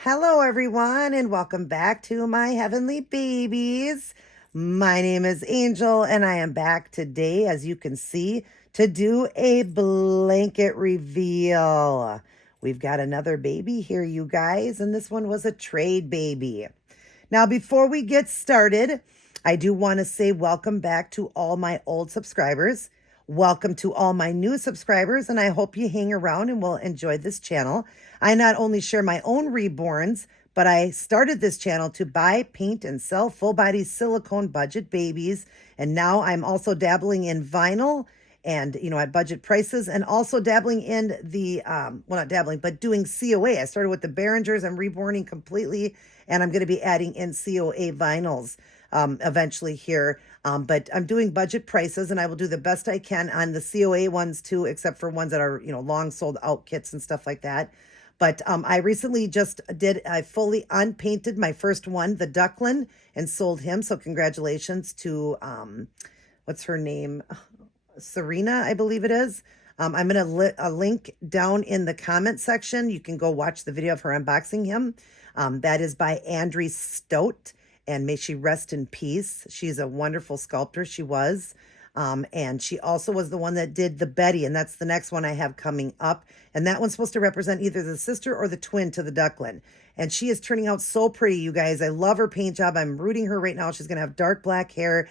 Hello, everyone, and welcome back to my heavenly babies. My name is Angel, and I am back today, as you can see, to do a blanket reveal. We've got another baby here, you guys, and this one was a trade baby. Now, before we get started, I do want to say welcome back to all my old subscribers. Welcome to all my new subscribers, and I hope you hang around and will enjoy this channel. I not only share my own reborns, but I started this channel to buy, paint, and sell full body silicone budget babies. And now I'm also dabbling in vinyl and, at budget prices, and also dabbling in the, well, not dabbling, but doing COA. I started with the Behringers. I'm reborning completely, and I'm going to be adding in COA vinyls eventually here. But I'm doing budget prices, and I will do the best I can on the COA ones too, except for ones that are, long sold out kits and stuff like that. But I recently I fully unpainted my first one, the Duckling, and sold him. So congratulations to, what's her name? Serena, I believe it is. I'm going to link down in the comment section. You can go watch the video of her unboxing him. That is by Andrea Stout, and may she rest in peace. She's a wonderful sculptor. She was. And she also was the one that did the Betty, and that's the next one I have coming up. And that one's supposed to represent either the sister or the twin to the Duckling. And she is turning out so pretty, you guys. I love her paint job. I'm rooting her right now. She's going to have dark black hair,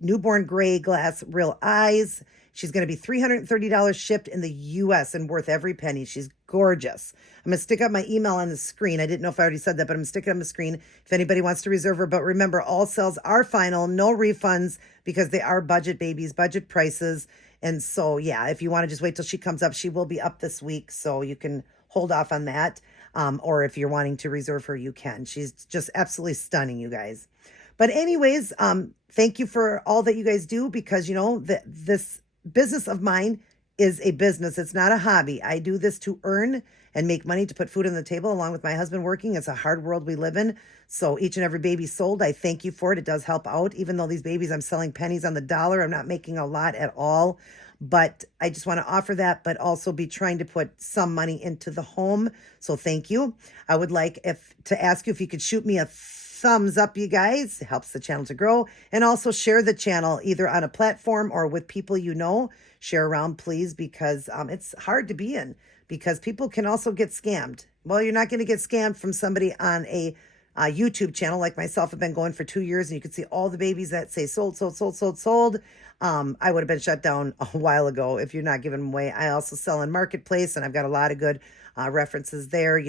newborn gray glass, real eyes. She's going to be $330 shipped in the U.S. and worth every penny. She's gorgeous. I'm going to stick up my email on the screen. I didn't know if I already said that, but I'm going to stick it on the screen if anybody wants to reserve her. But remember, all sales are final, no refunds, because they are budget babies, budget prices. And so, yeah, if you want to just wait till she comes up, she will be up this week. So you can hold off on that. Or if you're wanting to reserve her, you can. She's just absolutely stunning, you guys. But anyways, thank you for all that you guys do, because, this business of mine is a business. It's not a hobby. I do this to earn and make money to put food on the table along with my husband working. It's a hard world we live in. So each and every baby sold, I thank you for it. It does help out. Even though these babies, I'm selling pennies on the dollar. I'm not making a lot at all. But I just want to offer that, but also be trying to put some money into the home. So thank you. I would like to ask you if you could shoot me a thumbs up, you guys. It helps the channel to grow. And also share the channel either on a platform or with people you know. Share around, please, because it's hard to be in, because people can also get scammed. Well, you're not going to get scammed from somebody on a YouTube channel like myself. I've been going for 2 years, and you can see all the babies that say sold, sold, sold, sold, sold. I would have been shut down a while ago if you're not giving them away. I also sell in Marketplace, and I've got a lot of good references there,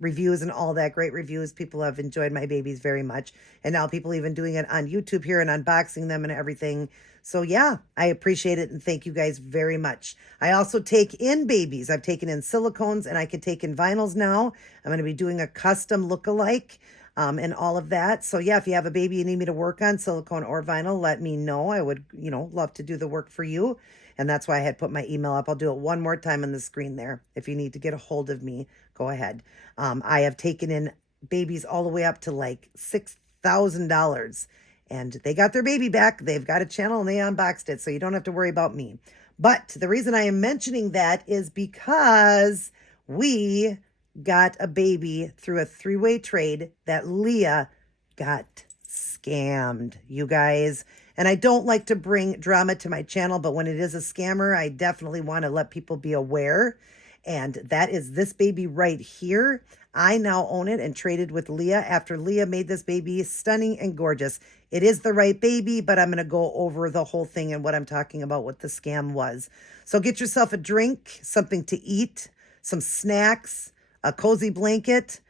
reviews and all that, great reviews. People have enjoyed my babies very much. And now people even doing it on YouTube here and unboxing them and everything. So yeah, I appreciate it, and thank you guys very much. I also take in babies. I've taken in silicones, and I could take in vinyls now. I'm going to be doing a custom look-alike and all of that. So yeah, if you have a baby you need me to work on, silicone or vinyl, let me know. I would, love to do the work for you. And that's why I had put my email up. I'll do it one more time on the screen there. If you need to get a hold of me, go ahead. I have taken in babies all the way up to like $6,000. And they got their baby back. They've got a channel and they unboxed it. So you don't have to worry about me. But the reason I am mentioning that is because we got a baby through a three-way trade that Leah got scammed, you guys. And I don't like to bring drama to my channel, but when it is a scammer, I definitely want to let people be aware. And that is this baby right here. I now own it and traded with Leah after Leah made this baby stunning and gorgeous. It is the right baby, but I'm going to go over the whole thing and what I'm talking about, what the scam was. So get yourself a drink, something to eat, some snacks, a cozy blanket.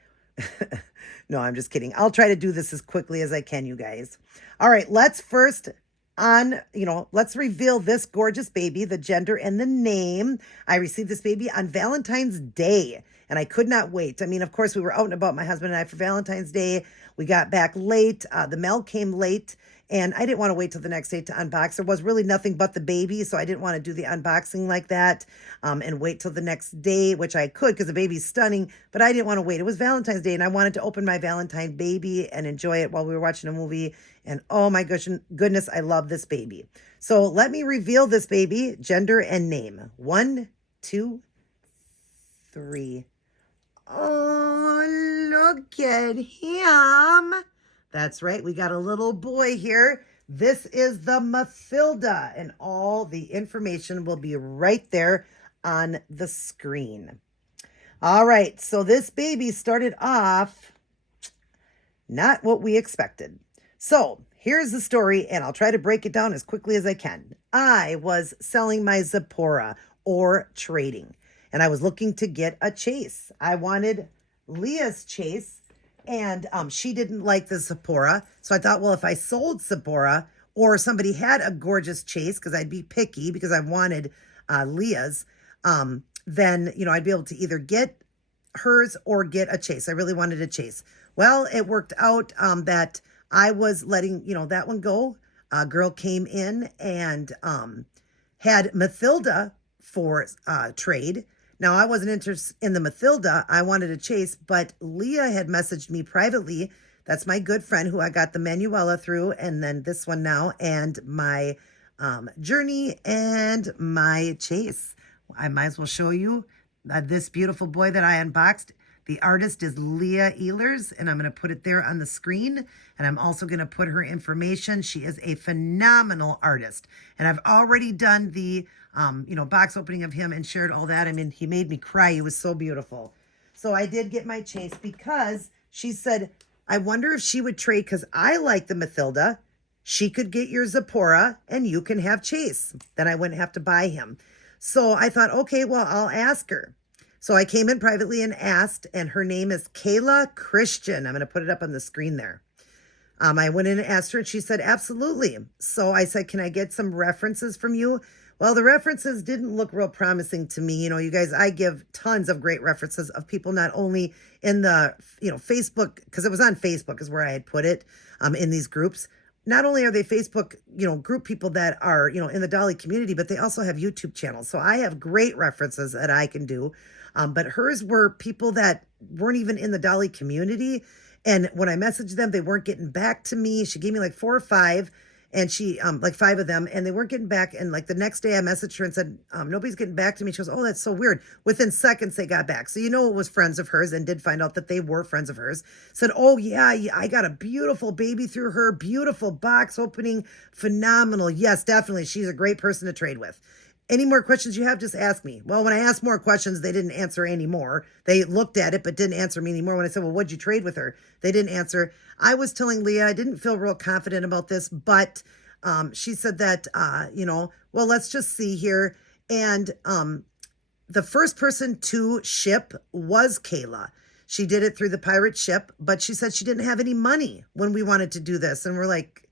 No, I'm just kidding. I'll try to do this as quickly as I can, you guys. All right, let's let's reveal this gorgeous baby, the gender and the name. I received this baby on Valentine's Day, and I could not wait. I mean, of course, we were out and about, my husband and I, for Valentine's Day. We got back late. The mail came late, and I didn't want to wait till the next day to unbox. There was really nothing but the baby, so I didn't want to do the unboxing like that and wait till the next day, which I could because the baby's stunning, but I didn't want to wait. It was Valentine's Day, and I wanted to open my Valentine baby and enjoy it while we were watching a movie. And oh my goodness, I love this baby. So let me reveal this baby, gender and name. 1, 2, 3. Oh, look at him. That's right. We got a little boy here. This is the Mathilda, and all the information will be right there on the screen. All right. So this baby started off not what we expected. So here's the story, and I'll try to break it down as quickly as I can. I was selling my Zipporah, or trading, and I was looking to get a chase. I wanted Leah's chase, and she didn't like the Zipporah. So I thought, well, if I sold Zipporah or somebody had a gorgeous chase, because I'd be picky because I wanted Leah's, then, I'd be able to either get hers or get a chase. I really wanted a chase. Well, it worked out that I was letting, that one go. A girl came in and had Mathilda for trade. Now, I wasn't interested in the Mathilda. I wanted a chase, but Leah had messaged me privately. That's my good friend who I got the Manuela through, and then this one now, and my journey and my chase. I might as well show you this beautiful boy that I unboxed. The artist is Leah Ehlers, and I'm going to put it there on the screen. And I'm also going to put her information. She is a phenomenal artist. And I've already done the, box opening of him and shared all that. I mean, he made me cry. He was so beautiful. So I did get my chase because she said, I wonder if she would trade, because I like the Mathilda. She could get your Zipporah and you can have Chase. Then I wouldn't have to buy him. So I thought, okay, well, I'll ask her. So I came in privately and asked, and her name is Kayla Christian. I'm going to put it up on the screen there. I went in and asked her, and she said, absolutely. So I said, can I get some references from you? Well, the references didn't look real promising to me. You guys, I give tons of great references of people, not only in the, Facebook, because it was on Facebook is where I had put it, in these groups. Not only are they Facebook, group people that are, in the Dolly community, but they also have YouTube channels. So I have great references that I can do. But hers were people that weren't even in the Dolly community. And when I messaged them, they weren't getting back to me. She gave me like 4 or 5, and she, like 5 of them, and they weren't getting back. And like the next day I messaged her and said, nobody's getting back to me. She goes, oh, that's so weird. Within seconds they got back. So, it was friends of hers, and did find out that they were friends of hers. Said, oh yeah, I got a beautiful baby through her. Beautiful box opening. Phenomenal. Yes, definitely. She's a great person to trade with. Any more questions you have, just ask me. Well, when I asked more questions, they didn't answer any more. They looked at it, but didn't answer me anymore. When I said, well, what'd you trade with her? They didn't answer. I was telling Leah, I didn't feel real confident about this, but she said that, well, let's just see here. And the first person to ship was Kayla. She did it through the pirate ship, but she said she didn't have any money when we wanted to do this. And we're like,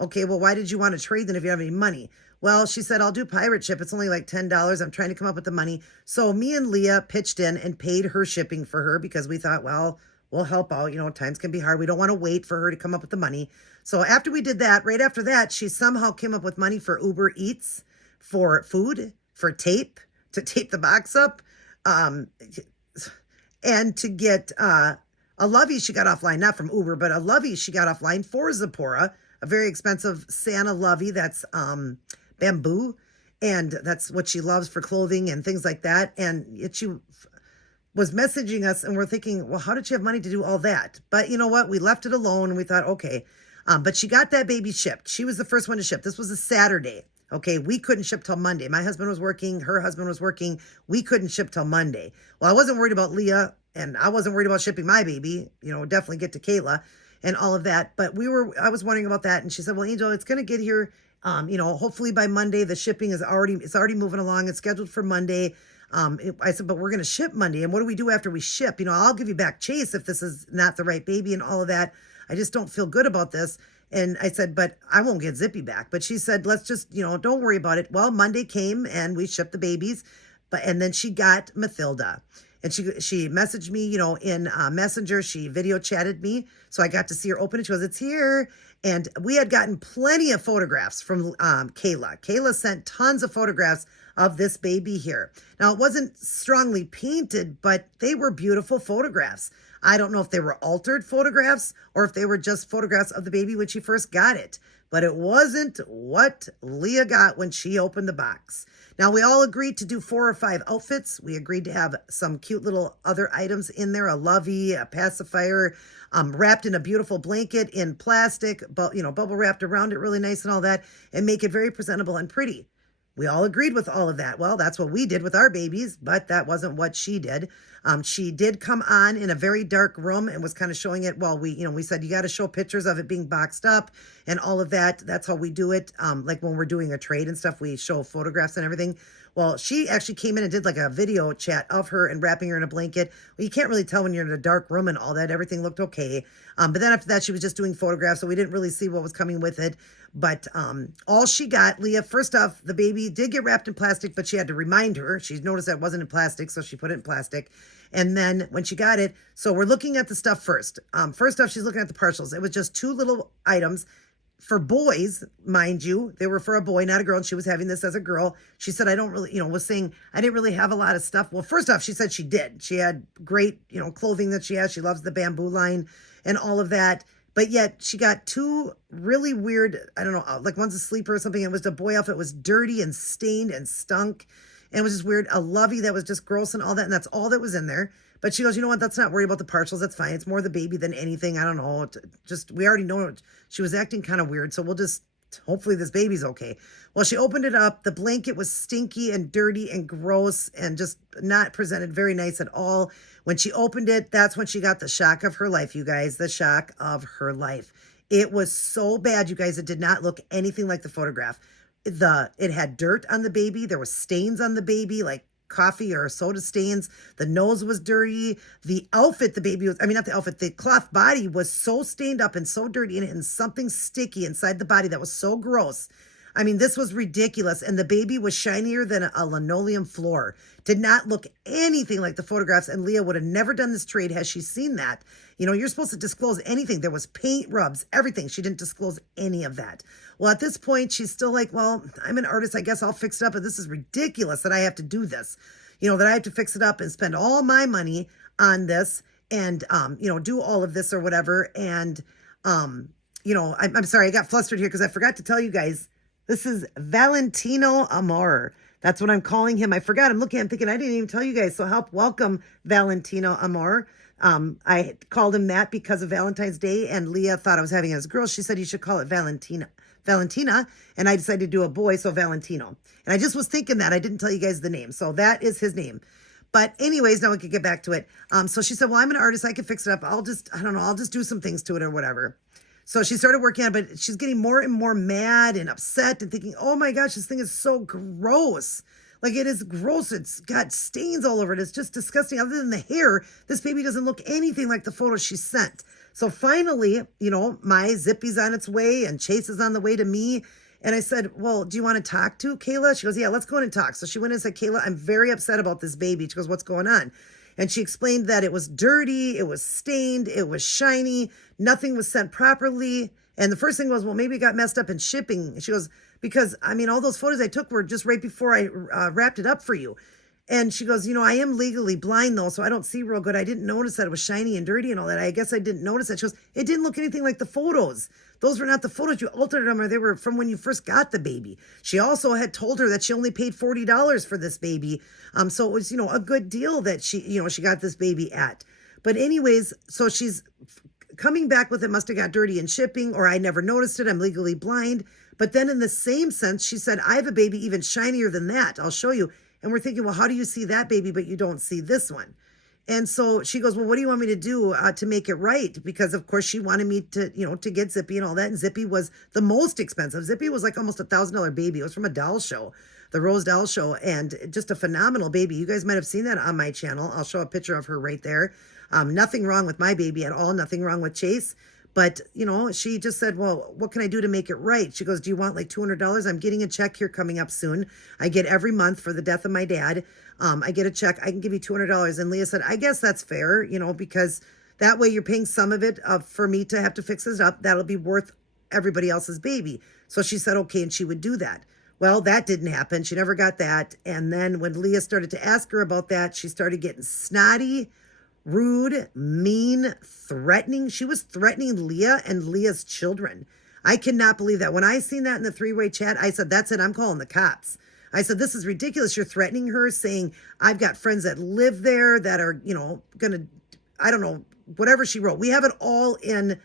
okay, well, why did you want to trade then if you don't have any money? Well, she said, I'll do pirate ship. It's only like $10. I'm trying to come up with the money. So me and Leah pitched in and paid her shipping for her because we thought, well, we'll help out. Times can be hard. We don't want to wait for her to come up with the money. So after we did that, right after that, she somehow came up with money for Uber Eats, for food, for tape, to tape the box up, and to get a lovey she got offline, not from Uber, but a lovey she got offline for Zipporah, a very expensive Santa lovey that's bamboo, and that's what she loves for clothing and things like that. And she was messaging us, and we're thinking, well, how did she have money to do all that? But you know what? We left it alone, and we thought, okay. But she got that baby shipped. She was the first one to ship. This was a Saturday. Okay, we couldn't ship till Monday. My husband was working. Her husband was working. We couldn't ship till Monday. Well, I wasn't worried about Leah, and I wasn't worried about shipping my baby. Definitely get to Kayla and all of that. But I was wondering about that, and she said, well, Angel, it's going to get here. Hopefully by Monday. The shipping it's already moving along. It's scheduled for Monday. I said, but we're going to ship Monday. And what do we do after we ship? I'll give you back Chase if this is not the right baby and all of that. I just don't feel good about this. And I said, but I won't get Zippy back. But she said, let's just, don't worry about it. Well, Monday came and we shipped the babies, and then she got Mathilda. And she messaged me, in Messenger. She video chatted me. So I got to see her open it. She goes, it's here. And we had gotten plenty of photographs from Kayla. Kayla sent tons of photographs of this baby here. Now, it wasn't strongly painted, but they were beautiful photographs. I don't know if they were altered photographs or if they were just photographs of the baby when she first got it. but it wasn't what Leah got when she opened the box. Now, we all agreed to do 4 or 5 outfits. We agreed to have some cute little other items in there, a lovey, a pacifier, wrapped in a beautiful blanket in plastic, but bubble wrapped around it really nice and all that, and make it very presentable and pretty. We all agreed with all of that. Well, that's what we did with our babies, but that wasn't what she did. She did come on in a very dark room and was kind of showing it. Well, we said, you got to show pictures of it being boxed up and all of that. That's how we do it. Like when we're doing a trade and stuff, we show photographs and everything. Well, she actually came in and did like a video chat of her and wrapping her in a blanket. Well, you can't really tell when you're in a dark room and all that. Everything looked okay. But then after that, she was just doing photographs, so we didn't really see what was coming with it. But all she got, Leah, first off, the baby did get wrapped in plastic, but she had to remind her. She noticed that it wasn't in plastic, so she put it in plastic. And then when she got it, so we're looking at the stuff first. First off, she's looking at the partials. It was just 2 little items for boys, mind you. They were for a boy, not a girl, and she was having this as a girl. She said, I don't really, was saying, I didn't really have a lot of stuff. Well, first off, she said she did. She had great, clothing that she has. She loves the bamboo line and all of that. But yet she got 2 really weird, I don't know, like one's a sleeper or something. It was a boy outfit. It was dirty and stained and stunk. And it was just weird. A lovey that was just gross and all that. And that's all that was in there. But she goes, you know what? That's not worried about the partials. That's fine. It's more the baby than anything. I don't know. We already know she was acting kind of weird. So we'll just, hopefully this baby's okay. Well, she opened it up. The blanket was stinky and dirty and gross and just not presented very nice at all. When she opened it, that's when she got the shock of her life, you guys. The shock of her life. It was so bad, you guys. It did not look anything like the photograph. It had dirt on the baby. There were stains on the baby, like coffee or soda stains. The nose was dirty. The outfit the baby was, not the outfit, the cloth body was so stained up and so dirty and something sticky inside the body that was so gross. This was ridiculous. And the baby was shinier than a linoleum floor. Did not look anything like the photographs. And Leah would have never done this trade had she seen that. You're supposed to disclose anything. There was paint, rubs, everything. She didn't disclose any of that. Well, at this point, she's still like, well, I'm an artist. I guess I'll fix it up. But this is ridiculous that I have to do this. That I have to fix it up and spend all my money on this and, do all of this or whatever. And, I'm sorry, I got flustered here because I forgot to tell you guys, this is Valentino Amor. That's what I'm calling him. I forgot. I'm thinking I didn't even tell you guys. So help welcome Valentino Amor. I called him that because of Valentine's Day, and Leah thought I was having it as a girl. She said you should call it Valentina, and I decided to do a boy, so Valentino. And I just was thinking that. I didn't tell you guys the name. So that is his name. But anyways, now we could get back to it. So she said, well, I'm an artist. I can fix it up. I'll just do some things to it or whatever. So she started working on it, but she's getting more and more mad and upset and thinking, oh my gosh, this thing is so gross. Like, it is gross. It's got stains all over it. It's just disgusting. Other than the hair, this baby doesn't look anything like the photos she sent. So finally, my Zippy's on its way and Chase is on the way to me. And I said, well, do you want to talk to Kayla? She goes, yeah, let's go in and talk. So she went and said, Kayla, I'm very upset about this baby. She goes, what's going on? And she explained that it was dirty, it was stained, it was shiny, nothing was sent properly. And the first thing was, well, maybe it got messed up in shipping. And she goes, because, all those photos I took were just right before I wrapped it up for you. And she goes, I am legally blind, though, so I don't see real good. I didn't notice that it was shiny and dirty and all that. I guess I didn't notice that. She goes, it didn't look anything like the photos. Those were not the photos. You altered them, or they were from when you first got the baby. She also had told her that she only paid $40 for this baby. So it was, a good deal that she got this baby at. But anyways, so she's coming back with it must have got dirty in shipping, or I never noticed it. I'm legally blind. But then in the same sense, she said, I have a baby even shinier than that. I'll show you. And we're thinking, well, how do you see that baby, but you don't see this one? And so she goes, well, what do you want me to do to make it right? Because, of course, she wanted me to, to get Zippy and all that. And Zippy was the most expensive. Zippy was like almost $1,000 baby. It was from a doll show, the Rose Doll Show, and just a phenomenal baby. You guys might have seen that on my channel. I'll show a picture of her right there. Nothing wrong with my baby at all. Nothing wrong with Chase. But, she just said, well, what can I do to make it right? She goes, do you want like $200? I'm getting a check here coming up soon. I get every month for the death of my dad. I get a check. I can give you $200. And Leah said, I guess that's fair, because that way you're paying some of it for me to have to fix this up. That'll be worth everybody else's baby. So she said, okay, and she would do that. Well, that didn't happen. She never got that. And then when Leah started to ask her about that, she started getting snotty, rude, mean, threatening. She was threatening Leah and Leah's children. I cannot believe that. When I seen that in the three-way chat, I said, that's it. I'm calling the cops. I said, this is ridiculous. You're threatening her, saying, I've got friends that live there that are, going to, I don't know, whatever she wrote. We have it all in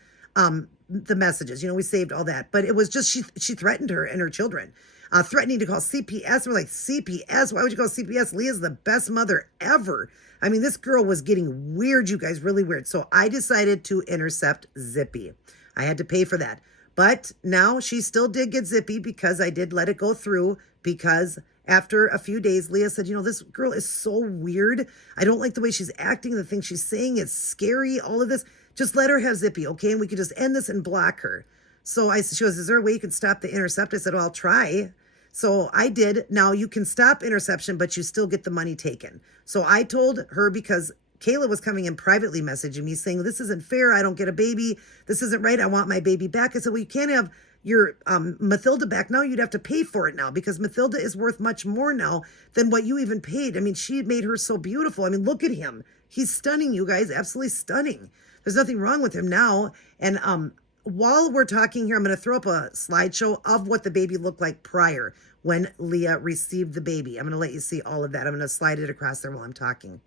the messages. We saved all that. But it was just, she threatened her and her children. Threatening to call CPS. We're like, CPS? Why would you call CPS? Leah's the best mother ever. I mean, this girl was getting weird, you guys, really weird. So I decided to intercept Zippy. I had to pay for that. But now she still did get Zippy because I did let it go through, because after a few days, Leah said, this girl is so weird. I don't like the way she's acting. The things she's saying is scary, all of this. Just let her have Zippy, okay? And we could just end this and block her. So she goes, is there a way you can stop the intercept? I said, well, I'll try. So I did. Now you can stop interception, but you still get the money taken. So I told her, because Kayla was coming in privately messaging me saying, this isn't fair. I don't get a baby. This isn't right. I want my baby back. I said, well, you can't have your Mathilda back. Now you'd have to pay for it now, because Mathilda is worth much more now than what you even paid. I mean, she made her so beautiful. I mean, look at him. He's stunning, you guys. Absolutely stunning. There's nothing wrong with him now. And while we're talking here, I'm going to throw up a slideshow of what the baby looked like prior, when Leah received the baby. I'm going to let you see all of that. I'm going to slide it across there while I'm talking.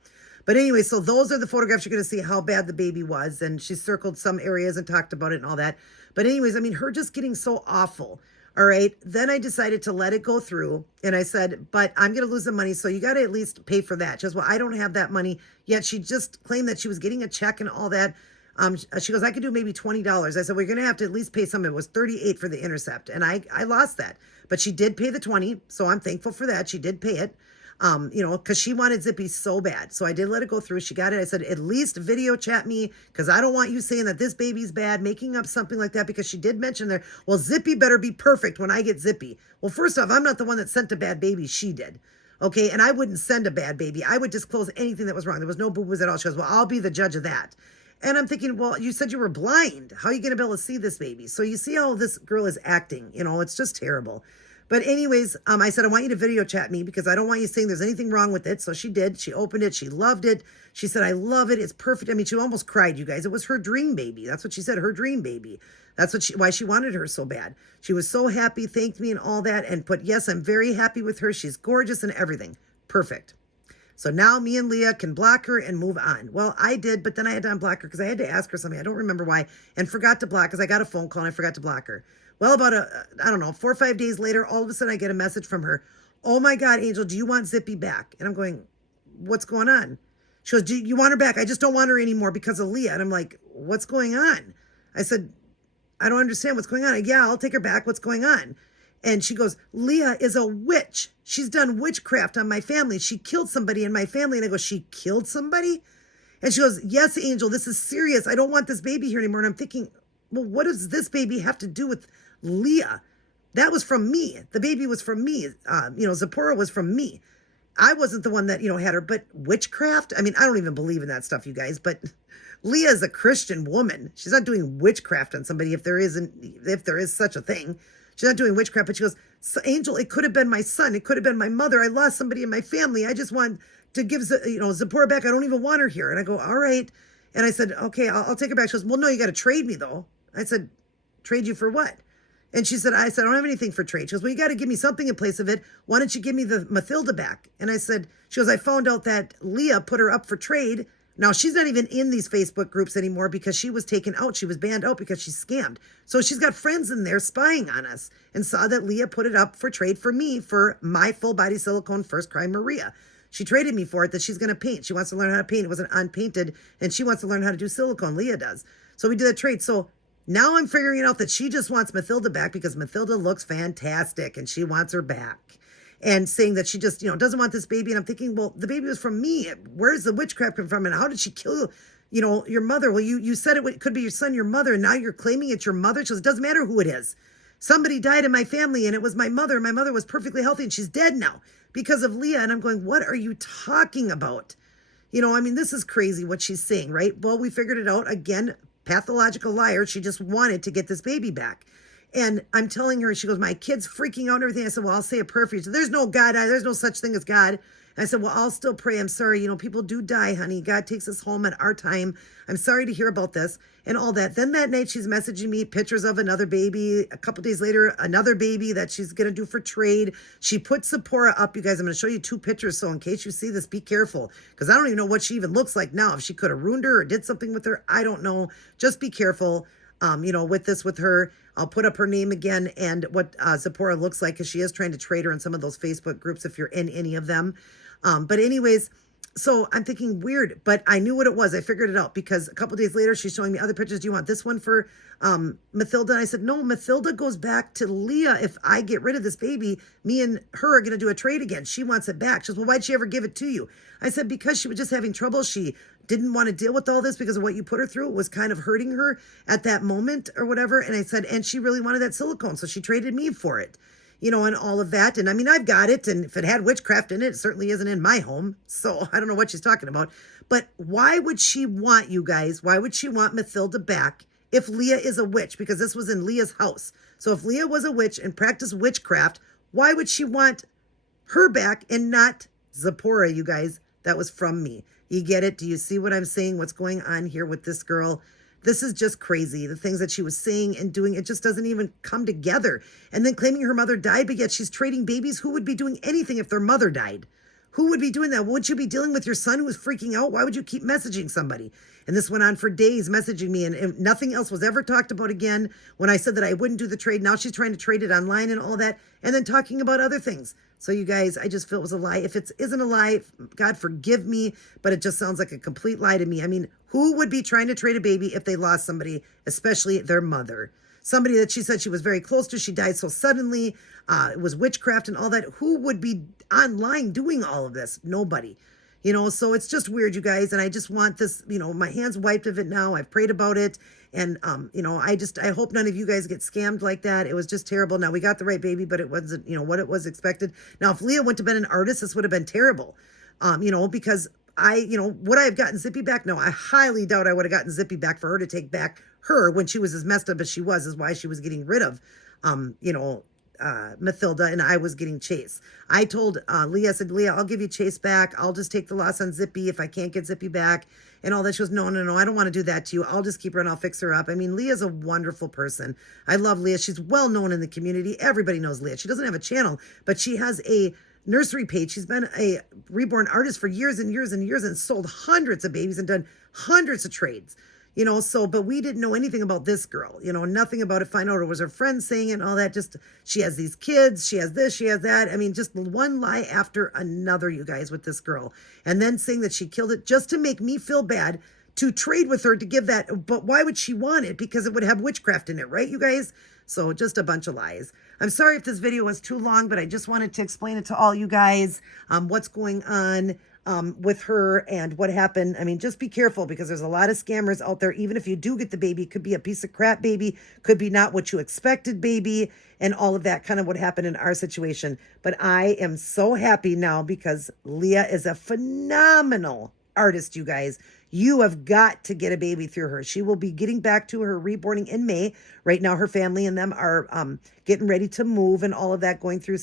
But anyway, so those are the photographs. You're going to see how bad the baby was. And she circled some areas and talked about it and all that. But anyways, I mean, her just getting so awful. All right. Then I decided to let it go through. And I said, but I'm going to lose the money. So you got to at least pay for that. She goes, well, I don't have that money yet. She just claimed that she was getting a check and all that. She goes, I could do maybe $20. I said, well, you're going to have to at least pay some. It was $38 for the intercept. And I lost that. But she did pay the $20. So I'm thankful for that. She did pay it. Because she wanted Zippy so bad. So I did let it go through. She got it. I said, at least video chat me, because I don't want you saying that this baby's bad, making up something like that, because she did mention there, well, Zippy better be perfect when I get Zippy. Well, first off, I'm not the one that sent a bad baby. She did. Okay. And I wouldn't send a bad baby. I would disclose anything that was wrong. There was no boo-boos at all. She goes, well, I'll be the judge of that. And I'm thinking, well, you said you were blind. How are you going to be able to see this baby? So you see how this girl is acting. It's just terrible. But anyways, I said, I want you to video chat me, because I don't want you saying there's anything wrong with it. So she did. She opened it. She loved it. She said, I love it. It's perfect. I mean, she almost cried, you guys. It was her dream baby. That's what she said, her dream baby. That's why she wanted her so bad. She was so happy, thanked me and all that, and put, yes, I'm very happy with her. She's gorgeous and everything. Perfect. So now me and Leah can block her and move on. Well, I did, but then I had to unblock her because I had to ask her something. I don't remember why, and forgot to block, because I got a phone call and I forgot to block her. Well, about 4 or 5 days later, all of a sudden I get a message from her. Oh my God, Angel, do you want Zippy back? And I'm going, what's going on? She goes, do you want her back? I just don't want her anymore because of Leah. And I'm like, what's going on? I said, I don't understand what's going on. Yeah, I'll take her back. What's going on? And she goes, Leah is a witch. She's done witchcraft on my family. She killed somebody in my family. And I go, she killed somebody? And she goes, yes, Angel, this is serious. I don't want this baby here anymore. And I'm thinking, well, what does this baby have to do with Leah? That was from me. The baby was from me. Zipporah was from me. I wasn't the one that, had her, but witchcraft? I mean, I don't even believe in that stuff, you guys, but Leah is a Christian woman. She's not doing witchcraft on somebody if there is such a thing. She's not doing witchcraft, but she goes, Angel, it could have been my son. It could have been my mother. I lost somebody in my family. I just want to give, Zipporah back. I don't even want her here. And I go, all right. And I said, okay, I'll take her back. She goes, well, no, you got to trade me though. I said, trade you for what? And I said, I don't have anything for trade. She goes, well, you got to give me something in place of it. Why don't you give me the Mathilda back? And I said, she goes, I found out that Leah put her up for trade. Now, she's not even in these Facebook groups anymore because she was taken out. She was banned out because she's scammed. So she's got friends in there spying on us and saw that Leah put it up for trade for me for my full body silicone First Cry Maria. She traded me for it that she's going to paint. She wants to learn how to paint. It wasn't unpainted. And she wants to learn how to do silicone. Leah does. So we did a trade. So now I'm figuring out that she just wants Mathilda back because Mathilda looks fantastic and she wants her back. And saying that she just, doesn't want this baby. And I'm thinking, well, the baby was from me. Where's the witchcraft come from? And how did she kill, your mother? Well, you said it could be your son, your mother. And now you're claiming it's your mother. She goes, it doesn't matter who it is. Somebody died in my family and it was my mother. My mother was perfectly healthy and she's dead now because of Leah. And I'm going, what are you talking about? This is crazy what she's saying, right? Well, we figured it out. Again, pathological liar. She just wanted to get this baby back. And I'm telling her, she goes, my kid's freaking out and everything. I said, well, I'll say a prayer for you. She said, there's no God. There's no such thing as God. And I said, well, I'll still pray. I'm sorry. People do die, honey. God takes us home at our time. I'm sorry to hear about this and all that. Then that night, she's messaging me pictures of another baby. A couple days later, another baby that she's going to do for trade. She put Sephora up. You guys, I'm going to show you 2 pictures. So in case you see this, be careful. Because I don't even know what she even looks like now. If she could have ruined her or did something with her, I don't know. Just be careful. With her. I'll put up her name again and what Zipporah looks like, because she is trying to trade her in some of those Facebook groups if you're in any of them. But anyways, so I'm thinking weird, but I knew what it was. I figured it out because a couple days later, she's showing me other pictures. Do you want this one for Mathilda? And I said, no, Mathilda goes back to Leah. If I get rid of this baby, me and her are going to do a trade again. She wants it back. She goes, well, why'd she ever give it to you? I said, because she was just having trouble. She didn't want to deal with all this because of what you put her through. It was kind of hurting her at that moment or whatever. And I said, and she really wanted that silicone. So she traded me for it, and all of that. And I mean, I've got it. And if it had witchcraft in it, it certainly isn't in my home. So I don't know what she's talking about. But why would she want, you guys? Why would she want Mathilda back if Leah is a witch? Because this was in Leah's house. So if Leah was a witch and practiced witchcraft, why would she want her back and not Zipporah, you guys? That was from me. You get it? Do you see what I'm saying? What's going on here with this girl? This is just crazy. The things that she was saying and doing, it just doesn't even come together. And then claiming her mother died, but yet she's trading babies. Who would be doing anything if their mother died? Who would be doing that? Would you be dealing with your son who was freaking out? Why would you keep messaging somebody? And this went on for days, messaging me, and nothing else was ever talked about again. When I said that I wouldn't do the trade, now she's trying to trade it online and all that, and then talking about other things. So you guys, I just feel it was a lie. If it isn't a lie, God forgive me, but it just sounds like a complete lie to me. I mean, who would be trying to trade a baby if they lost somebody, especially their mother? Somebody that she said she was very close to, she died so suddenly, it was witchcraft and all that. Who would be online doing all of this? Nobody. So it's just weird, you guys. And I just want this, my hands wiped of it now. I've prayed about it. And, I hope none of you guys get scammed like that. It was just terrible. Now we got the right baby, but it wasn't, what it was expected. Now, if Leah went to been an artist, this would have been terrible. Because would I have gotten Zippy back? No, I highly doubt I would have gotten Zippy back for her to take back her when she was as messed up as she was, is why she was getting rid of, Mathilda, and I was getting Chase. I told Leah, I said, Leah, I'll give you Chase back. I'll just take the loss on Zippy if I can't get Zippy back and all that. She goes, no, I don't want to do that to you. I'll just keep her and I'll fix her up. I mean, Leah's a wonderful person. I love Leah. She's well known in the community. Everybody knows Leah. She doesn't have a channel, but she has a nursery page. She's been a Reborn artist for years and years and years and sold hundreds of babies and done hundreds of trades. But we didn't know anything about this girl, nothing about it. Find out it was her friend saying it and all that. Just, she has these kids, she has this, she has that. I mean, just one lie after another, you guys, with this girl. And then saying that she killed it just to make me feel bad, to trade with her, to give that. But why would she want it? Because it would have witchcraft in it, right, you guys? So just a bunch of lies. I'm sorry if this video was too long, but I just wanted to explain it to all you guys, what's going on with her and what happened. I mean, just be careful, because there's a lot of scammers out there. Even if you do get the baby, it could be a piece of crap baby, could be not what you expected baby, and all of that, kind of what happened in our situation. But I am so happy now, because Leah is a phenomenal artist, you guys. You have got to get a baby through her. She will be getting back to her reborning in May. Right now, her family and them are getting ready to move and all of that, going through,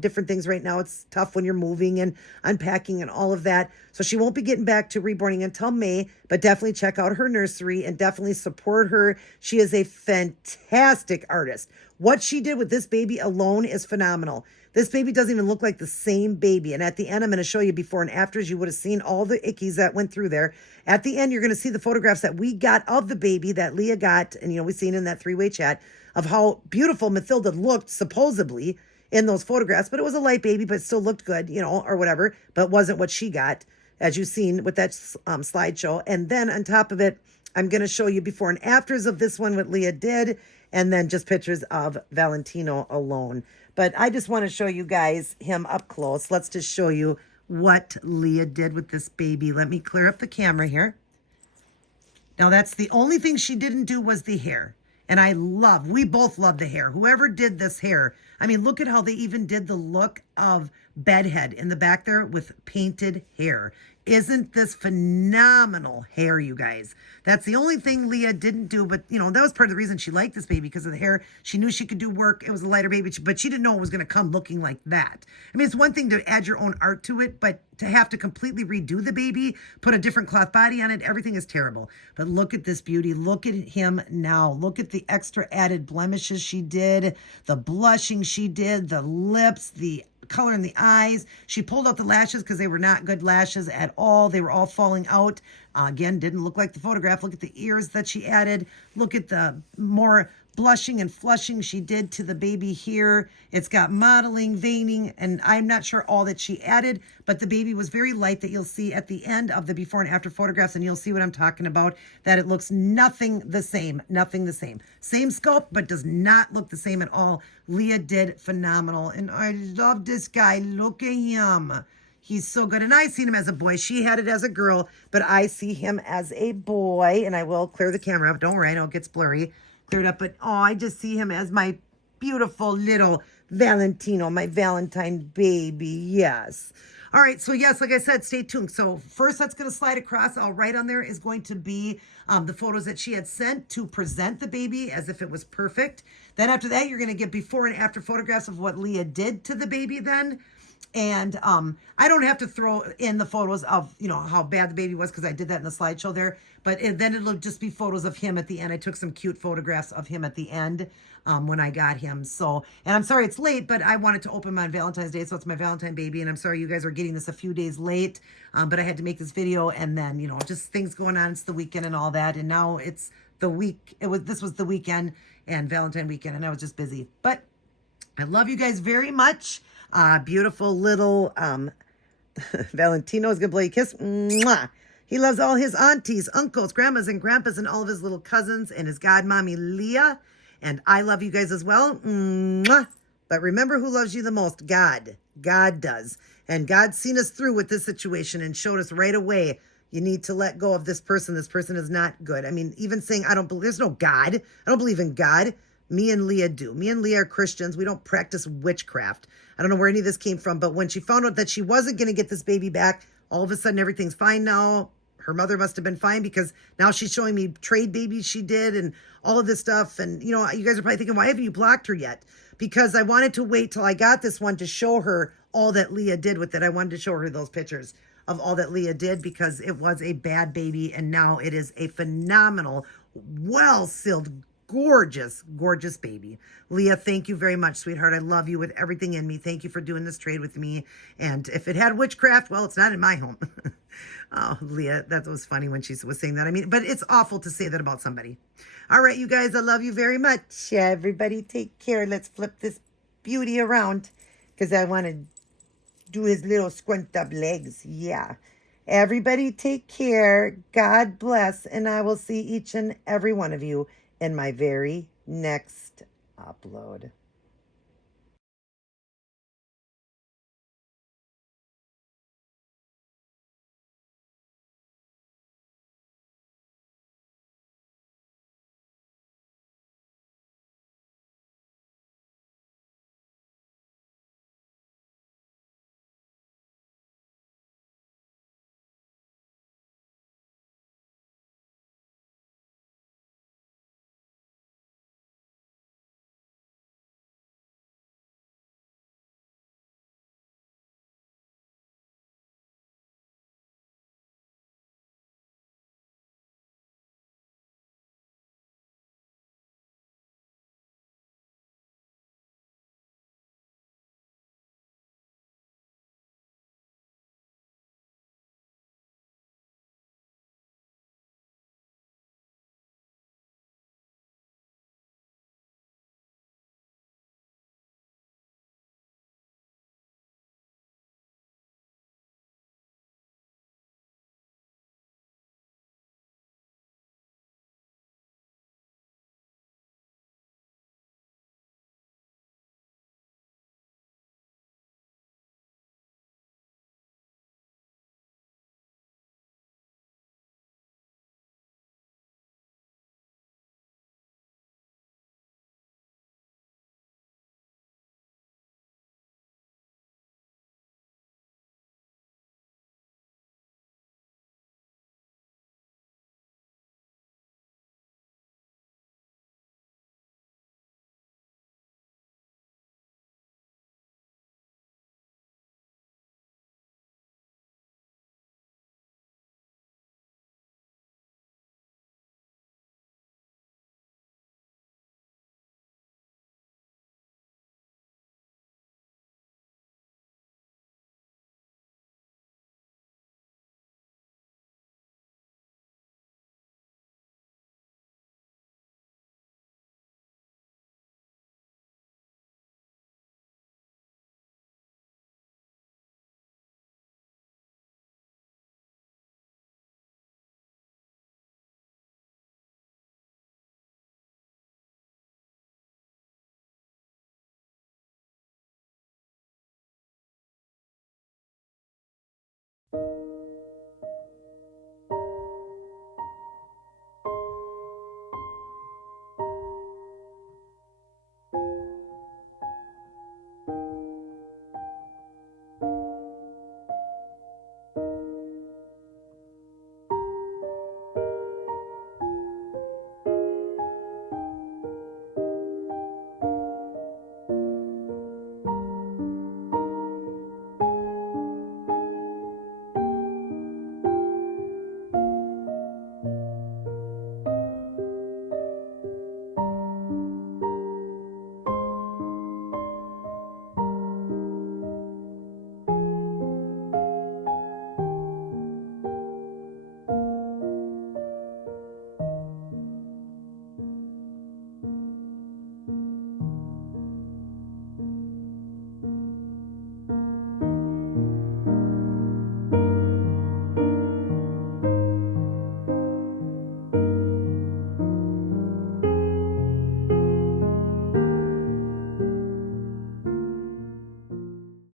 different things right now. It's tough when you're moving and unpacking and all of that. So she won't be getting back to reborning until May, but definitely check out her nursery and definitely support her. She is a fantastic artist. What she did with this baby alone is phenomenal. This baby doesn't even look like the same baby. And at the end, I'm going to show you before and afters. You would have seen all the ickies that went through there. At the end, you're going to see the photographs that we got of the baby that Leah got. And, we've seen in that 3-way chat of how beautiful Mathilda looked, supposedly, in those photographs. But it was a light baby, but it still looked good, or whatever. But wasn't what she got, as you've seen with that slideshow. And then on top of it, I'm going to show you before and afters of this one, what Leah did. And then just pictures of Valentino alone. But I just want to show you guys him up close. Let's just show you what Leah did with this baby. Let me clear up the camera here. Now, that's the only thing she didn't do was the hair. And we both love the hair. Whoever did this hair, I mean, look at how they even did the look of Bedhead in the back there with painted hair. Isn't this phenomenal hair, you guys? That's the only thing Leah didn't do, but that was part of the reason she liked this baby, because of the hair. She knew she could do work. It was a lighter baby, but she didn't know it was going to come looking like that. I mean, it's one thing to add your own art to it, but to have to completely redo the baby, put a different cloth body on it, everything is terrible. But look at this beauty. Look at him now. Look at the extra added blemishes she did, the blushing she did, the lips, the color in the eyes. She pulled out the lashes because they were not good lashes at all. They were all falling out. Again, didn't look like the photograph. Look at the ears that she added. Look at the more blushing and flushing she did to the baby here. It's got modeling, veining, and I'm not sure all that she added, but the baby was very light, that you'll see at the end of the before and after photographs, and you'll see what I'm talking about, that it looks nothing the same. Nothing the same. Same sculpt, but does not look the same at all. Leah did phenomenal, and I love this guy. Look at him. He's so good. And I seen him as a boy. She had it as a girl, but I see him as a boy, and I will clear the camera up. Don't worry, I know it gets blurry. Cleared up, but I just see him as my beautiful little Valentino, my Valentine baby. Yes. All right, so yes, like I said, stay tuned. So first that's going to slide across. I'll write on there is going to be the photos that she had sent to present the baby as if it was perfect. Then after that, you're going to get before and after photographs of what Leah did to the baby then. And I don't have to throw in the photos of, how bad the baby was, because I did that in the slideshow there. But then it'll just be photos of him at the end. I took some cute photographs of him at the end when I got him. So, and I'm sorry it's late, but I wanted to open on Valentine's Day. So it's my Valentine baby. And I'm sorry you guys are getting this a few days late. But I had to make this video. And then, just things going on. It's the weekend and all that. And now it's the week. This was the weekend and Valentine weekend. And I was just busy. But I love you guys very much. Beautiful little Valentino is going to blow you a kiss. Mwah. He loves all his aunties, uncles, grandmas, and grandpas, and all of his little cousins, and his godmommy, Leah. And I love you guys as well. Mwah. But remember who loves you the most? God. God does. And God's seen us through with this situation and showed us right away, you need to let go of this person. This person is not good. I mean, even saying, I don't believe, there's no God. I don't believe in God. Me and Leah do. Me and Leah are Christians. We don't practice witchcraft. I don't know where any of this came from, but when she found out that she wasn't going to get this baby back, all of a sudden everything's fine now. Her mother must have been fine, because now she's showing me trade babies she did and all of this stuff. And, you guys are probably thinking, why haven't you blocked her yet? Because I wanted to wait till I got this one to show her all that Leah did with it. I wanted to show her those pictures of all that Leah did, because it was a bad baby. And now it is a phenomenal, well-sealed, gorgeous, gorgeous baby. Leah, thank you very much, sweetheart. I love you with everything in me. Thank you for doing this trade with me. And if it had witchcraft, well, it's not in my home. Oh, Leah, that was funny when she was saying that. I mean, but it's awful to say that about somebody. All right, you guys, I love you very much. Everybody take care. Let's flip this beauty around, because I want to do his little squint up legs. Yeah. Everybody take care. God bless. And I will see each and every one of you in my very next upload.